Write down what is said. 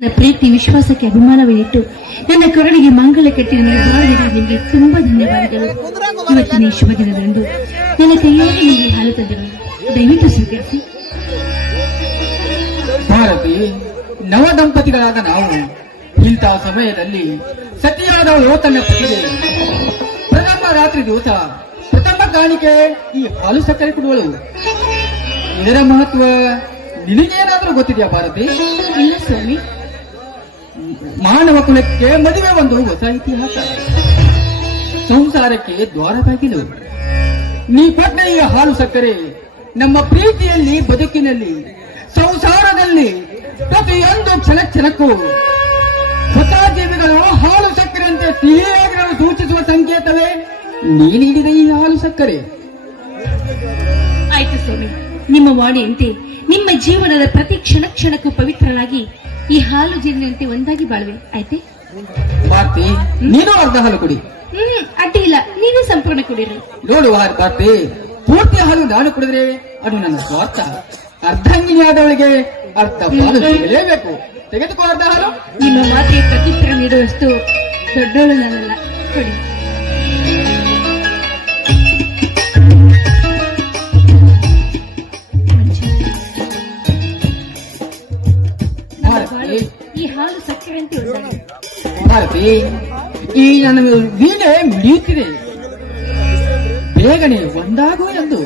ನನ್ನ ಪ್ರೀತಿ ವಿಶ್ವಾಸಕ್ಕೆ ಅಭಿಮಾನವಿಟ್ಟು ನನ್ನ ಕರುಳಿಗೆ ಮಂಗಲ ಕಟ್ಟಿ ನನಗೆ ಬಾಳಿದ ನಿಮಗೆ ತುಂಬಾ ಧನ್ಯವಾದಗಳು. ಇವತ್ತಿನ ಈ ಶುಭ ದಿನದಂದು ನನ್ನ ಕೈಯಾಗಿ ನಿಮಗೆ ಹಾಲು ತಂದಿರುವುದು ದಯವಿಟ್ಟು ಸ್ವೀಕರಿಸಿ. ಭಾರತಿ, ನವ ದಂಪತಿಗಳಾದ ನಾವು ಇಂತಹ ಸಮಯದಲ್ಲಿ ಸತಿಯಾದವಳು ತನ್ನ ಪತಿಗೆ ಪ್ರಥಮ ರಾತ್ರಿ ದಿವಸ ಪ್ರಥಮ ಕಾಣಿಕೆ ಈ ಹಾಲು ಸಕ್ಕರೆ ಕೊಡುವಳು. ಇದರ ಮಹತ್ವ ನಿನಗೇನಾದ್ರೂ ಗೊತ್ತಿದೆಯಾ ಭಾರತಿ? ಇಲ್ಲ ಸ್ವಾಮಿ. ಮಾನವ ಕುಲಕ್ಕೆ ಮದುವೆ ಒಂದು ಹೊಸ ಇತಿಹಾಸ, ಸಂಸಾರಕ್ಕೆ ದ್ವಾರ ಬಾಗಿಲು. ನೀ ಕೊಟ್ಟ ಈ ಹಾಲು ಸಕ್ಕರೆ ನಮ್ಮ ಪ್ರೀತಿಯಲ್ಲಿ, ಬದುಕಿನಲ್ಲಿ, ಸಂಸಾರದಲ್ಲಿ ಪ್ರತಿಯೊಂದು ಕ್ಷಣಕ್ಕೂ ಹೊಸ ಜೀವಿಗಳು ಹಾಲು ಸಕ್ಕರೆಯಂತೆ ಸಿಹಿಯಾಗಿರಲು ಸೂಚಿಸುವ ಸಂಕೇತವೇ ನೀ ನೀಡಿದ ಈ ಹಾಲು ಸಕ್ಕರೆ. ಆಯ್ತು ಸ್ವಾಮಿ, ನಿಮ್ಮ ವಾಣಿಯಂತೆ ನಿಮ್ಮ ಜೀವನದ ಪ್ರತಿ ಕ್ಷಣಕ್ಕೂ ಪವಿತ್ರರಾಗಿ ಈ ಹಾಲು ಜೀವನಂತೆ ಒಂದಾಗಿ ಬಾಳ್ವೆ. ಆಯ್ತೆ ಭಾರತಿ, ನೀನು ಅರ್ಧ ಹಾಲು ಕುಡಿ. ಅಡ್ಡಿ ಇಲ್ಲ, ನೀವೇ ಸಂಪೂರ್ಣ ಕುಡಿರಿ. ನೋಡು ಭಾರತಿ, ಪೂರ್ತಿ ಹಾಲು ನಾನು ಕುಡಿದ್ರೆ ಅದು ನನ್ನ ಸ್ವಾರ್ಥ. ಅರ್ಧಾಂಗಿನಿಯಾದವಳಿಗೆ ಅರ್ಧ ಹಾಲು ಸಿಗಲೇಬೇಕು. ತೆಗೆದುಕೋ ಅರ್ಧ ಹಾಲು. ನಿಮ್ಮ ಮಾತಿಗೆ ಪ್ರತ್ಯುತ್ತರ ನೀಡುವಷ್ಟು ದೊಡ್ಡವಳು ನಾನಲ್ಲ. ಕೊಡಿ. ಈ ಹಾಲು ಸಕ್ಕರೆಂತೆ ಒಂದಾಗಿದೆ. ಭಾರತಿ, ಈ ನನ್ನ ವೀಣೆ ಮಿಡಿಯುತ್ತಿದೆ, ಬೇಗನೆ ಒಂದಾಗು ಎಂದು.